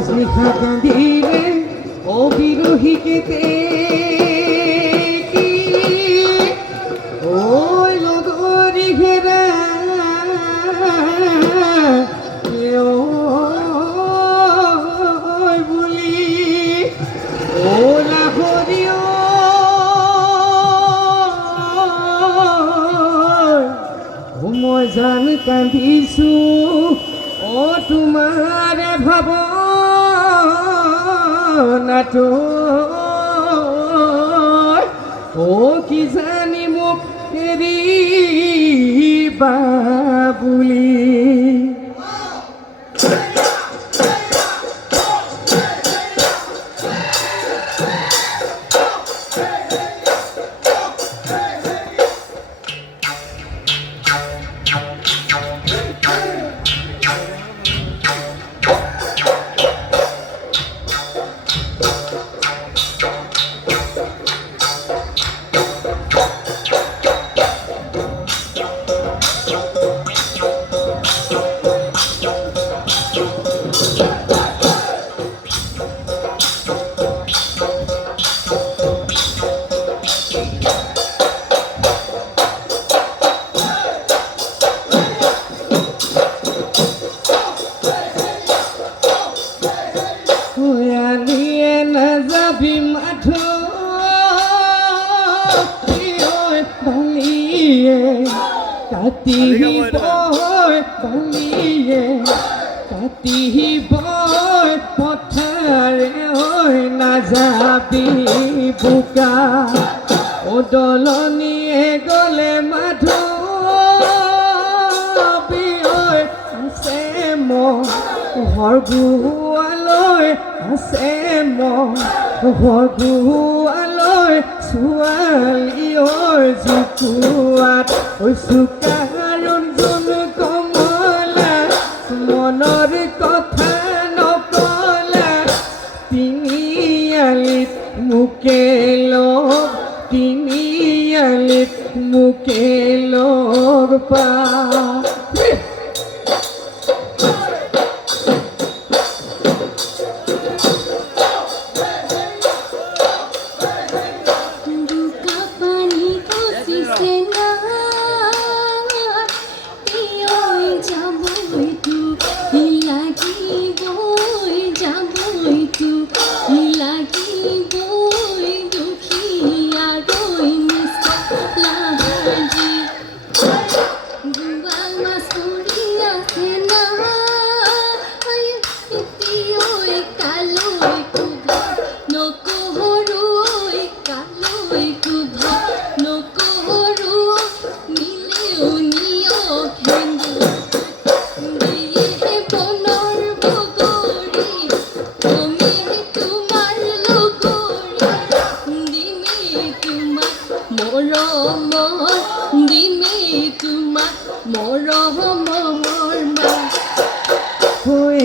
মাজনিশা কান্দিলে অবিরহী কেতে কি ওই লগরি ঘেরা ওই বুলি ওলা হরিও মই জান কান্দিছো ও তোমারে ভাবনাটো ও কি জানি মোক এৰিবা বুলি কাটিবই পথাৰে ঐ নাযাবি বোকা ও দলনিয়ে গ'লে মাধৱী ঐ আছে মহৰ গোৱালৈ আছে মহৰ গোৱালৈ ছোৱালী ঐ জুকুৱাত ঐ চুকাৰুণ জোন কমলা মনৰ কথা নকলা তিনিআলিত মোকে লগ পা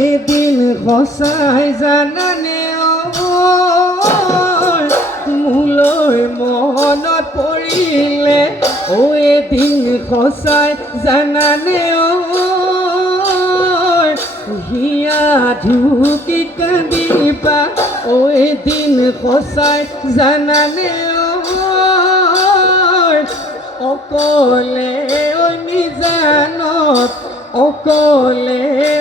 এদিন সঁচাই জানানে মোলৈ মনত পৰিলে ও এদিন সঁচাই জানানে হিয়া ঢুকি কান্দিবা ও এদিন সঁচাই জানানে অকলে নিজানত অকলে